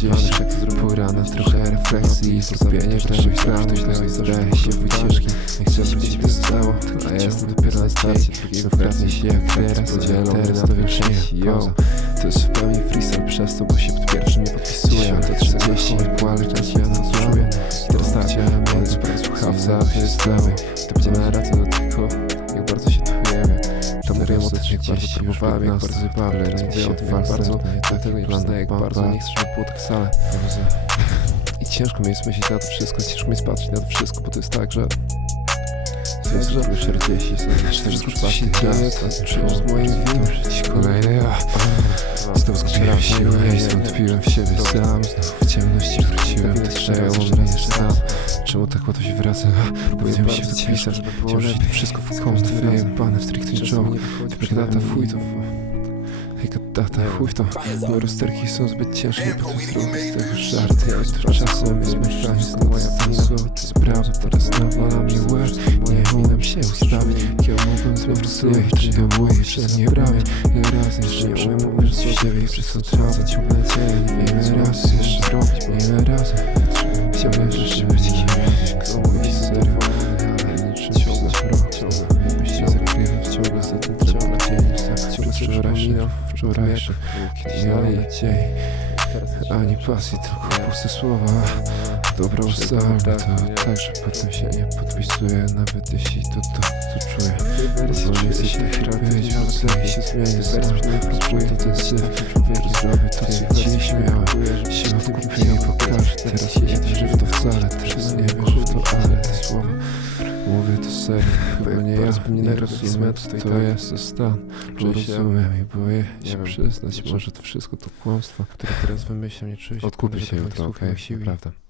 Dzień tak zrobił rano Trochę refleksji i skupienia Czegoś zamknąć, zdaje się wycieczki. Nie chcę by stało A ja jestem dopiero na starcie. Drugiego wkradnie się jak teraz teraz to większy Yo, to jest w pełni freestyle przez to Bo się pod pierwszym nie podpisuję. To 30 nie płale, czas ja na czuję Teraz starcie, więc słuchawca się stały To będzie narracja jak bardzo próbowałem, jak bardzo zabawne Teraz jak bardzo, dlatego nie przyznaję, jak bardzo nie chcę, żeby było tak wcale. I ciężko mi jest myśleć na to wszystko, ciężko mi jest patrzeć na to wszystko, bo to jest tak, że to jest że 40, są 40 dzieje, to czujesz z winem Dziś kolejny ja Znowu skupiłem siłę i zwątpiłem w siebie sam. Znowu w ciemności wróciłem, te przejął mnie sam Czemu tak łatwo się wraca? Powinien mi się to pisać to wszystko w kąt wyjebane w stricte joke Tylko data fuj to Hej data fuj w to. Moje rozterki są zbyt ciężkie by to zrobić z tego żarty? Ale to czasem jest myślanie z moja wina To sprawa teraz nawala mi łeb Nie umiem się ustawić. Ja mogłem zmysły Czy dołuję, czy naprawić Ile razy jeszcze nie umiem uwierzyć w siebie I przez to tracę ciągle cień wczorajszy, Kiedyś dalej dzień ani pasji, tylko puste słowa. Dobra ustalmy to tak, że potem się nie podpisuję Nawet jeśli to to, co czuję. Wolę się tak być, wrócę i się zmienię Zaraz nie próbuję to ten syf Zrobię to, co ci śmiałem serio, chyba nie ja nie rozumiem, co to jest za stan Rozumiem i boję się przyznać Może to wszystko to kłamstwo, które teraz wymyślam, nie czuję się Odkupię się jutro, słów okej, siły. naprawdę.